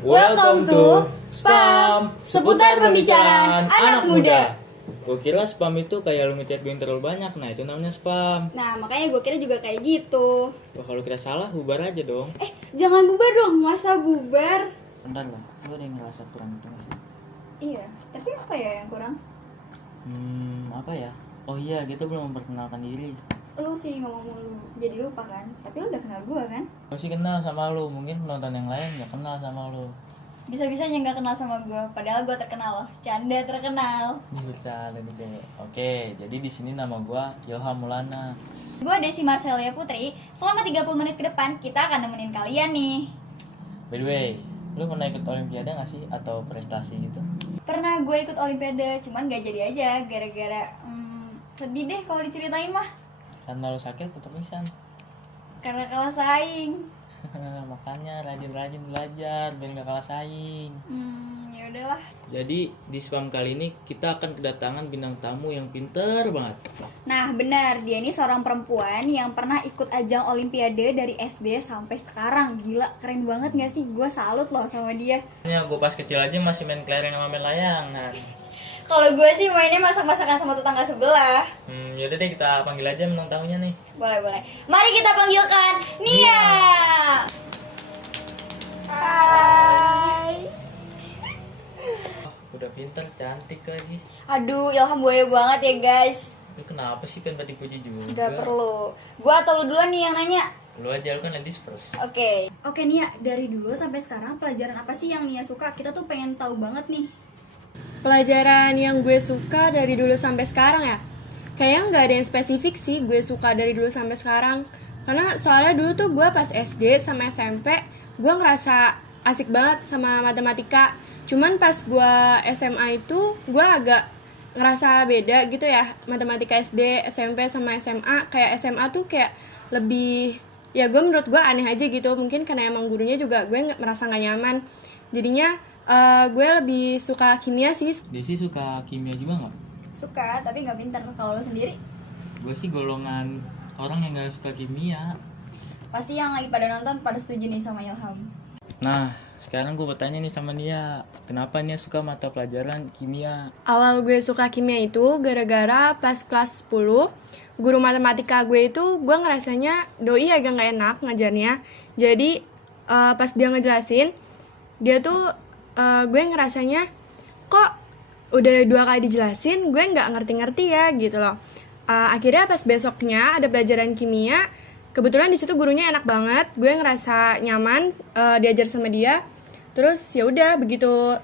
welcome to Spam, seputar pembicaraan anak muda. Gue kira spam itu kayak lu ngechat gue yang terlalu banyak, nah itu namanya spam. Nah, makanya gue kira juga kayak gitu. Wah, kalau kira salah, bubar aja dong. Jangan bubar dong, masa bubar? Bentar lah, lu ada yang ngerasa kurang itu gak sih? Iya, tapi apa ya yang kurang? Apa ya? Oh iya, kita belum memperkenalkan diri. Lu sih ngomong mulu, jadi lupa kan? Tapi lu udah kenal gue kan? Gue sih kenal sama lu, mungkin penonton yang lain gak kenal sama lu. Bisa-bisanya gak kenal sama gue, padahal gue terkenal loh. Canda terkenal. Ini bercanda nih cewek. Oke, jadi di sini nama gue Ilham Maulana. Gue Desi Marcelia Putri. Selama 30 menit ke depan, kita akan nemenin kalian nih. By the way, lu pernah ikut olimpiade gak sih? Atau prestasi gitu? Pernah gue ikut olimpiade, cuman gak jadi aja. Gara-gara sedih deh kalau diceritain mah. Karena lu sakit atau pingsan? Karena kalah saing. Makanya rajin-rajin belajar biar gak kalah saing. Ya udahlah. Jadi di spam kali ini kita akan kedatangan bintang tamu yang pinter banget. Nah benar, dia ini seorang perempuan yang pernah ikut ajang olimpiade dari SD sampai sekarang. Gila, keren banget gak sih? Gue salut loh sama dia. Ya gue pas kecil aja masih main kelereng sama main layangan. Kalau gue sih mainnya masak-masakan sama tetangga sebelah. Yaudah deh, kita panggil aja bintang tamunya nih. Boleh. Mari kita panggilkan Nia. Hai. Udah pinter, cantik lagi. Aduh, Ilham buaya banget ya guys. Lu kenapa sih kan dipuji juga? Gak perlu. Gue atau lu duluan nih yang nanya? Lu aja, lu kan ladies first. Oke, Nia, dari dulu sampai sekarang pelajaran apa sih yang Nia suka? Kita tuh pengen tahu banget nih. Pelajaran yang gue suka dari dulu sampai sekarang ya, kayaknya nggak ada yang spesifik sih gue suka dari dulu sampai sekarang. Karena soalnya dulu tuh gue pas SD sama SMP, gue ngerasa asik banget sama matematika. Cuman pas gue SMA itu, gue agak ngerasa beda gitu ya, matematika SD, SMP sama SMA. Kayak SMA tuh kayak lebih, ya gue menurut gue aneh aja gitu. Mungkin karena emang gurunya juga gue merasa gak nyaman. Jadinya gue lebih suka kimia sih. Desi suka kimia juga nggak? Suka, tapi nggak pinter. Kalau lo sendiri? Gue sih golongan orang yang nggak suka kimia. Pasti yang lagi pada nonton pada setuju nih sama Ilham. Nah, sekarang gue bertanya nih sama Nia, kenapa Nia suka mata pelajaran kimia? Awal gue suka kimia itu gara-gara pas kelas 10, guru matematika gue itu gue ngerasanya doi agak gak enak ngajarnya. Jadi pas dia ngejelasin, dia tuh gue ngerasanya kok udah 2 kali dijelasin gue nggak ngerti-ngerti ya gitu loh. Akhirnya pas besoknya ada pelajaran kimia, kebetulan di situ gurunya enak banget, gue ngerasa nyaman diajar sama dia. Terus ya udah begitu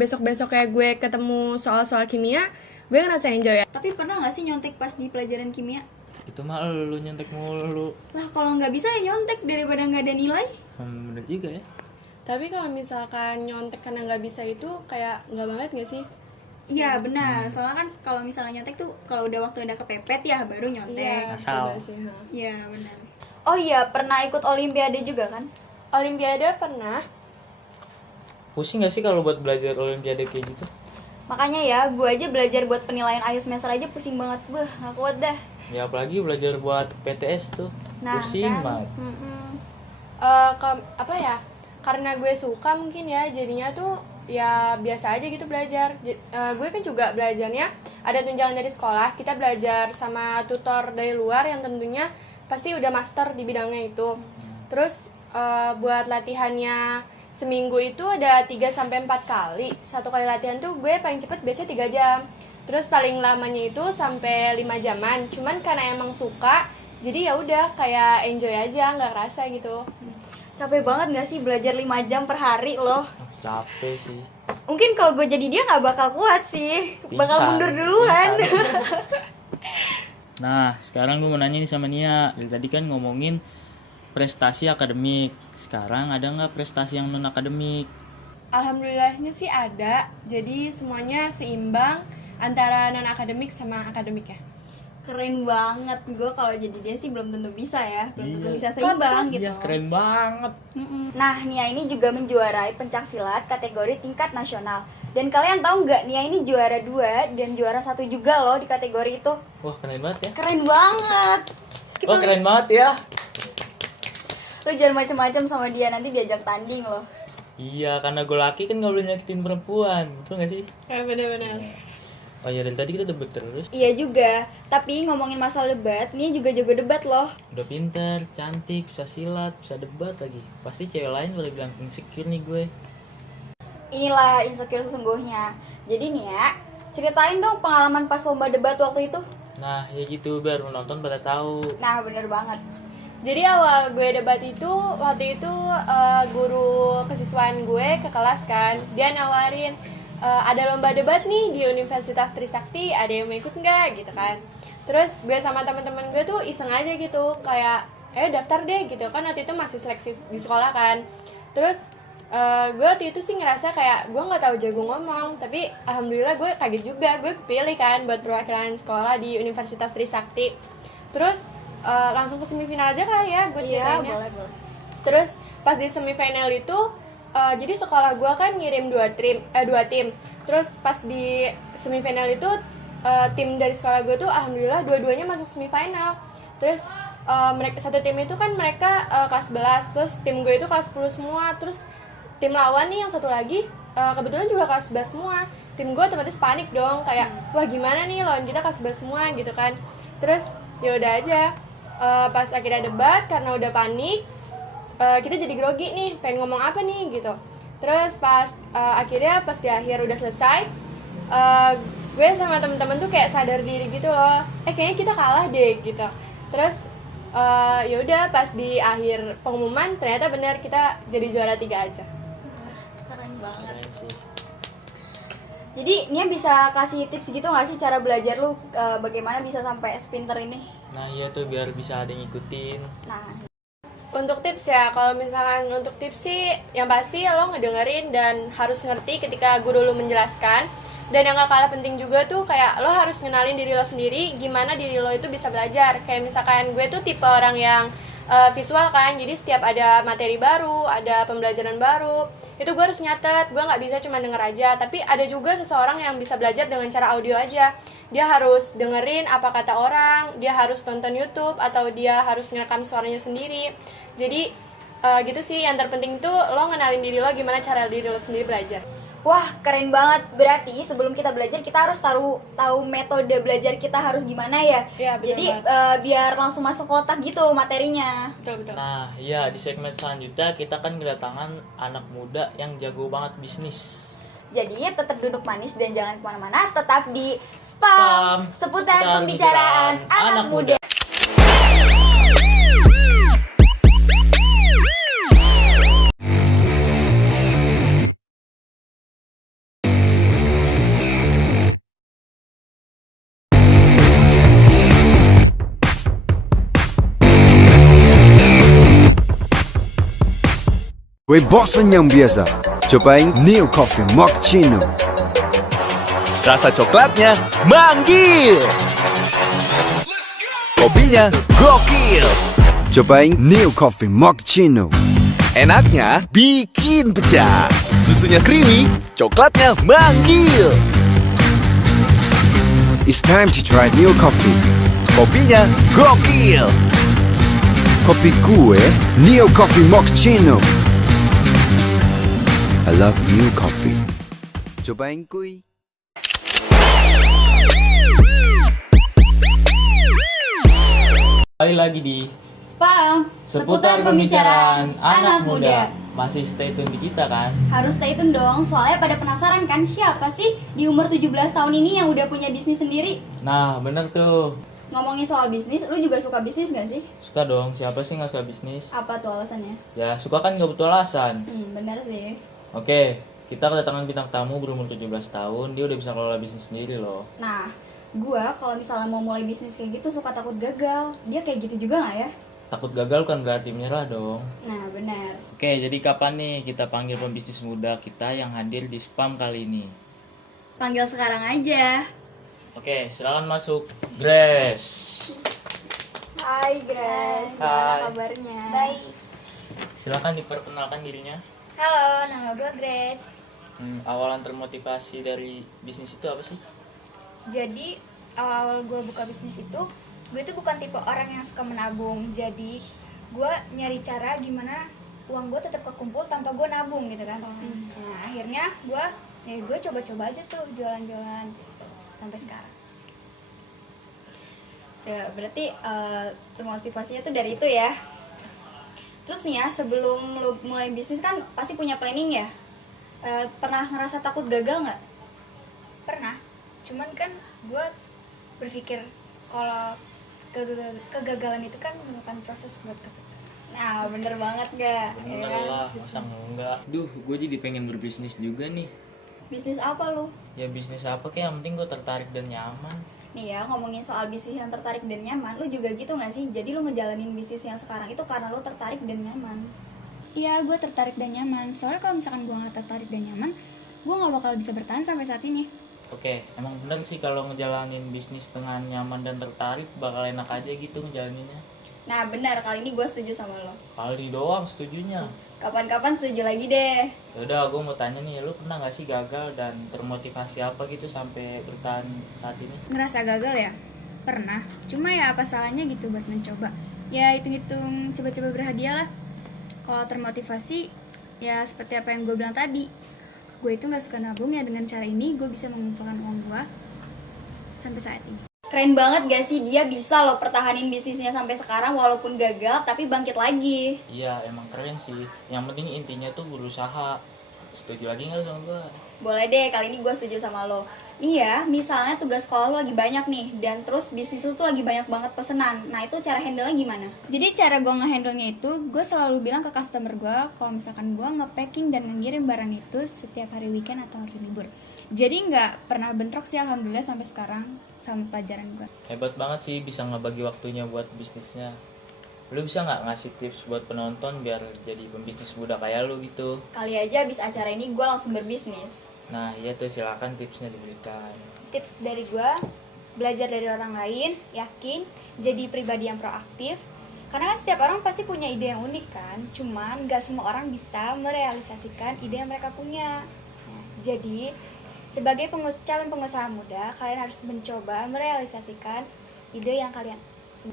besok-besoknya gue ketemu soal-soal kimia, gue ngerasa enjoy ya. Tapi pernah nggak sih nyontek pas di pelajaran kimia? Itu mah lu nyontek mulu. Lah kalau nggak bisa ya nyontek daripada nggak ada nilai. Bener juga ya. Tapi kalau misalkan nyontek karena nggak bisa itu kayak nggak banget nggak sih? Iya benar, soalnya kan kalau misalnya nyontek tuh kalau udah waktu udah kepepet ya baru nyontek. Asal. Iya benar. Oh iya, pernah ikut olimpiade juga kan? Olimpiade pernah. Pusing gak sih kalau buat belajar olimpiade kayak gitu? Makanya ya, gue aja belajar buat penilaian akhir semester aja pusing banget. Gak kuat dah. Ya apalagi belajar buat PTS tuh. Nah, pusing kan? banget. Apa ya? Karena gue suka mungkin ya, jadinya tuh ya biasa aja gitu belajar. Gue kan juga belajarnya ada tunjangan dari sekolah. Kita belajar sama tutor dari luar yang tentunya pasti udah master di bidangnya itu. Terus buat latihannya seminggu itu ada 3-4 kali. 1 kali latihan tuh gue paling cepet biasanya 3 jam. Terus paling lamanya itu sampai 5 jaman. Cuman karena emang suka, jadi ya udah kayak enjoy aja, nggak kerasa gitu. Capek banget gak sih belajar 5 jam per hari loh? Capek sih. Mungkin kalau gue jadi dia gak bakal kuat sih. Bakal mundur duluan. Nah, sekarang gue mau nanya nih sama Nia. Dari tadi kan ngomongin prestasi akademik. Sekarang ada nggak prestasi yang non akademik? Alhamdulillahnya sih ada. Jadi semuanya seimbang antara non akademik sama akademik ya. Keren banget. Gue kalau jadi dia sih belum tentu bisa ya. Belum tentu bisa seimbang gitu. Iya, keren banget. Nah, Nia ini juga menjuarai pencaksilat kategori tingkat nasional. Dan kalian tahu nggak, Nia ini juara 2 dan juara 1 juga loh di kategori itu. Wah, keren banget ya. Keren banget. Wah, keren banget ya. Lu jangan macem-macem sama dia, nanti diajak tanding loh. Iya, karena gue laki kan gak boleh nyakitin perempuan, betul gak sih? Ya benar-benar. Oh iya, dari tadi kita debat terus. Iya juga, tapi ngomongin masalah debat, Nia juga jago debat loh. Udah pinter, cantik, bisa silat, bisa debat lagi. Pasti cewek lain boleh bilang insecure nih gue. Inilah insecure sesungguhnya. Jadi Nia, ceritain dong pengalaman pas lomba debat waktu itu. Nah, ya gitu biar penonton pada tahu. Nah, bener banget. Jadi awal gue debat itu, waktu itu guru kesiswaan gue ke kelas kan, dia nawarin ada lomba debat nih di Universitas Trisakti, ada yang mau ikut nggak gitu kan. Terus gue sama teman-teman gue tuh iseng aja gitu, kayak daftar deh gitu kan, waktu itu masih seleksi di sekolah kan. Terus gue waktu itu sih ngerasa kayak gue nggak tahu jago ngomong, tapi alhamdulillah gue kaget juga, gue kepilih kan buat perwakilan sekolah di Universitas Trisakti. Terus langsung ke semifinal aja kali ya gue Iya, ceritainnya. boleh. Terus pas di semifinal itu jadi sekolah gue kan ngirim dua tim. Terus pas di semifinal itu tim dari sekolah gue tuh alhamdulillah dua-duanya masuk semifinal. Terus mereka satu tim itu kan mereka kelas 11, terus tim gue itu kelas 10 semua. Terus tim lawan nih yang satu lagi kebetulan juga kelas 11 semua. Tim gue otomatis panik dong, kayak wah gimana nih lawan kita kelas 11 semua gitu kan. Terus ya udah aja pas akhirnya debat karena udah panik, kita jadi grogi nih, pengen ngomong apa nih gitu. Terus pas akhirnya pas di akhir udah selesai, gue sama temen-temen tuh kayak sadar diri gitu loh, kayaknya kita kalah deh gitu. Terus ya udah pas di akhir pengumuman ternyata benar kita jadi juara 3 aja. Keren banget. Keren sih. Jadi Nia bisa kasih tips gitu nggak sih cara belajar lu bagaimana bisa sampai sepinter ini? Nah iya tuh biar bisa ada yang ngikutin. Nah, Untuk tips ya, kalau misalkan untuk tips sih yang pasti lo ngedengerin dan harus ngerti ketika guru lo menjelaskan. Dan yang gak kalah penting juga tuh kayak lo harus ngenalin diri lo sendiri, gimana diri lo itu bisa belajar. Kayak misalkan gue tuh tipe orang yang visual kan, jadi setiap ada materi baru, ada pembelajaran baru, itu gue harus nyatet, gue gak bisa cuma denger aja. Tapi ada juga seseorang yang bisa belajar dengan cara audio aja. Dia harus dengerin apa kata orang, dia harus tonton YouTube, atau dia harus ngerekam suaranya sendiri. Jadi gitu sih, yang terpenting tuh lo ngenalin diri lo, gimana cara diri lo sendiri belajar. wah keren banget. Berarti sebelum kita belajar kita harus tahu metode belajar kita harus gimana ya. Iya, benar Jadi banget. biar langsung masuk kotak gitu materinya. Betul. Nah iya, di segmen selanjutnya kita kan kedatangan anak muda yang jago banget bisnis. Jadi tetap duduk manis dan jangan kemana-mana. Tetap di Spam seputar pembicaraan anak muda. Gue bosan yang biasa, cobain Neo Coffee Mochaccino. Rasa coklatnya manggil, kopinya gokil, Cobain Neo Coffee Mochaccino. enaknya bikin pecah. Susunya creamy, coklatnya manggil, It's time to try Neo Coffee. kopinya gokil. Kopi gue Neo Coffee Mochaccino. I love Neo Coffee. Cobain kuy. Kembali lagi di Spam seputar pembicaraan anak muda. Masih stay tune di kita kan? Harus stay tune dong, soalnya pada penasaran kan siapa sih di umur 17 tahun ini yang udah punya bisnis sendiri? Nah bener tuh. Ngomongin soal bisnis, lu juga suka bisnis gak sih? Suka dong, siapa sih nggak suka bisnis? Apa tuh alasannya? Ya suka kan nggak butuh alasan. Bener sih. Oke, kita kedatangan bintang tamu berumur 17 tahun. Dia udah bisa kelola bisnis sendiri loh. Nah, gua kalau misalnya mau mulai bisnis kayak gitu suka takut gagal. Dia kayak gitu juga gak ya? Takut gagal kan berarti menyerah dong. Nah, benar. Oke, jadi kapan nih kita panggil pembisnis muda kita yang hadir di Spam kali ini? Panggil sekarang aja. Oke, silakan masuk. Grace. Hai Grace, Hai. gimana kabarnya? Baik. Silakan diperkenalkan dirinya. Halo, nama gue Grace. Awalan termotivasi dari bisnis itu apa sih? Jadi awal gue buka bisnis itu, gue tuh bukan tipe orang yang suka menabung. Jadi gue nyari cara gimana uang gue tetap kekumpul tanpa gue nabung gitu kan. Nah akhirnya gue coba-coba aja tuh jualan-jualan sampai sekarang. Ya, berarti termotivasinya tuh dari itu ya. Terus nih ya, sebelum lu mulai bisnis kan pasti punya planning ya. Pernah ngerasa takut gagal nggak? Pernah, cuman kan gue berpikir kalau kegagalan itu kan merupakan proses buat kesuksesan. Nah, bener banget gak? Bener lah, masa enggak. Duh, gue jadi pengen berbisnis juga nih. Bisnis apa lu? Ya bisnis apa kayak yang penting gue tertarik dan nyaman. Nih ya, ngomongin soal bisnis yang tertarik dan nyaman, lu juga gitu gak sih? Jadi lu ngejalanin bisnis yang sekarang itu karena lu tertarik dan nyaman. Iya, gue tertarik dan nyaman. Soalnya kalau misalkan gue nggak tertarik dan nyaman, gue nggak bakal bisa bertahan sampai saat ini. Oke, emang bener sih kalau ngejalanin bisnis dengan nyaman dan tertarik bakal enak aja gitu ngejalaninnya. Nah benar, kali ini gue setuju sama lo. Kali doang setujunya. Kapan-kapan setuju lagi deh. Yaudah, gue mau tanya nih, lu pernah gak sih gagal dan termotivasi apa gitu sampai bertahan saat ini? Ngerasa gagal ya? Pernah. Cuma ya apa salahnya gitu buat mencoba. Ya hitung-hitung coba-coba berhadiah lah. Kalau termotivasi, ya seperti apa yang gue bilang tadi. Gue itu gak suka nabung, ya dengan cara ini gue bisa mengumpulkan uang gue sampai saat ini. Keren banget gak sih dia bisa loh pertahanin bisnisnya sampai sekarang walaupun gagal tapi bangkit lagi. Iya, emang keren sih. Yang penting intinya tuh berusaha. Setuju lagi gak sama gue? Boleh deh, kali ini gue setuju sama lo. Nih ya, misalnya tugas sekolah lo lagi banyak nih, dan terus bisnis lo tuh lagi banyak banget pesenan. Nah itu cara handle-nya gimana? Jadi cara gue nge-handle-nya itu, gue selalu bilang ke customer gue kalau misalkan gue nge-packing dan ngirim barang itu setiap hari weekend atau hari libur. Jadi nggak pernah bentrok sih alhamdulillah sampai sekarang sama pelajaran gue. Hebat banget sih bisa ngebagi waktunya buat bisnisnya. Lu bisa nggak ngasih tips buat penonton biar jadi pembisnis muda kayak lu gitu? Kali aja abis acara ini gue langsung berbisnis. Nah iya tuh, silakan tipsnya diberikan. Tips dari gue, belajar dari orang lain, yakin, jadi pribadi yang proaktif. Karena kan setiap orang pasti punya ide yang unik kan, cuman gak semua orang bisa merealisasikan ide yang mereka punya. Nah, jadi sebagai calon pengusaha muda, kalian harus mencoba merealisasikan ide yang kalian.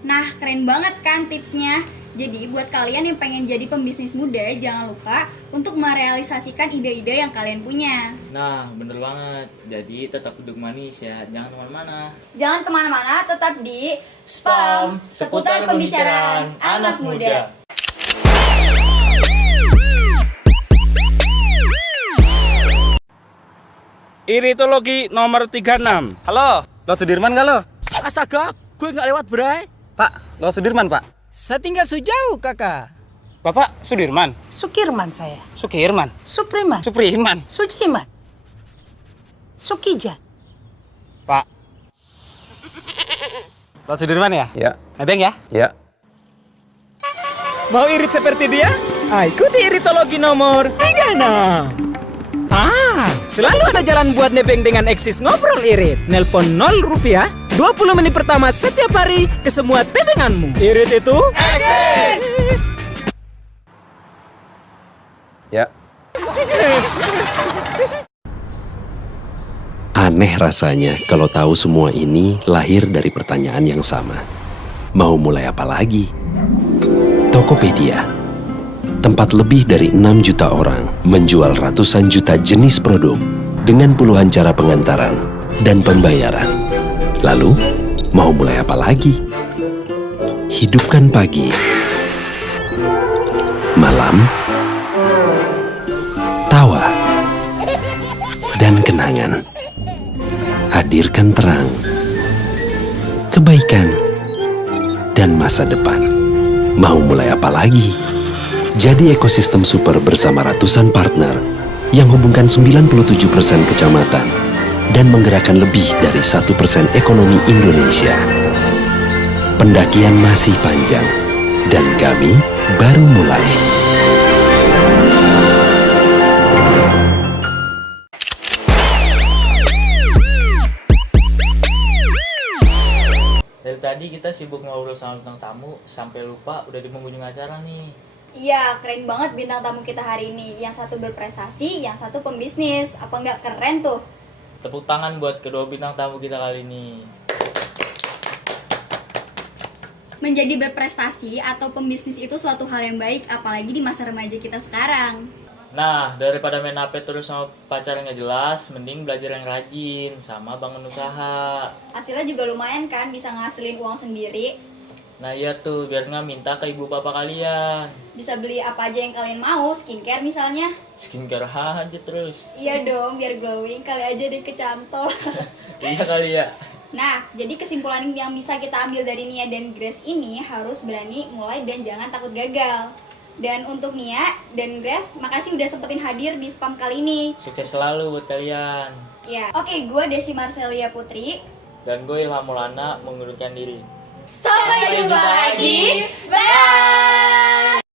Nah keren banget kan tipsnya. Jadi buat kalian yang pengen jadi pembisnis muda, jangan lupa untuk merealisasikan ide-ide yang kalian punya. Nah bener banget, jadi tetap duduk manis ya, jangan kemana-mana. Jangan kemana-mana, tetap di Spam, seputar pembicaraan anak muda. Iritologi nomor 36. Halo, lo Sudirman gak lo? Astaga, gue nggak lewat bray. Pak, lo Sudirman pak? Saya tinggal sejauh kakak. Bapak Sudirman? Sukirman saya. Sukirman? Supriman. Supriman? Sujiman. Sukijan. Pak. Lo Sudirman ya? Ya. Nebeng ya? Ya. Mau irit seperti dia? Ikuti iritologi nomor 36. Selalu ada jalan buat nebeng dengan Eksis Ngobrol Irit. Nelpon 0 rupiah 20 menit pertama setiap hari ke semua tebenganmu. Irit itu Eksis. Ya. Aneh rasanya kalau tahu semua ini lahir dari pertanyaan yang sama. Mau mulai apa lagi? Tokopedia, tempat lebih dari 6 juta orang menjual ratusan juta jenis produk dengan puluhan cara pengantaran dan pembayaran. Lalu, mau mulai apa lagi? Hidupkan pagi, malam, tawa, dan kenangan. Hadirkan terang, kebaikan, dan masa depan. Mau mulai apa lagi? Jadi ekosistem super bersama ratusan partner yang hubungkan 97% kecamatan dan menggerakkan lebih dari 1% ekonomi Indonesia. Pendakian masih panjang dan kami baru mulai. Dari tadi kita sibuk ngobrol sama bintang tamu sampai lupa udah di penghujung acara nih. Iya, keren banget bintang tamu kita hari ini. Yang satu berprestasi, yang satu pembisnis. Apa nggak keren tuh? Tepuk tangan buat kedua bintang tamu kita kali ini. menjadi berprestasi atau pembisnis itu suatu hal yang baik, apalagi di masa remaja kita sekarang. Nah, daripada main HP terus sama pacar yang nggak jelas, mending belajar yang rajin sama bangun usaha. Hasilnya juga lumayan kan, bisa ngasilin uang sendiri. Nah iya tuh, biar nggak minta ke ibu bapak kalian. Bisa beli apa aja yang kalian mau, skincare misalnya. Skincare aja terus. Iya dong, biar glowing, kali aja deh kecantol. Iya kali ya. Nah, jadi kesimpulan yang bisa kita ambil dari Nia dan Grace ini harus berani mulai dan jangan takut gagal. Dan untuk Nia dan Grace, makasih udah sempetin hadir di spam kali ini. Sukses selalu buat kalian. Ya, oke, gue Desi Marcelia Putri. Dan gue Ilham Maulana mengundurkan diri. Sampai jumpa lagi. Bye.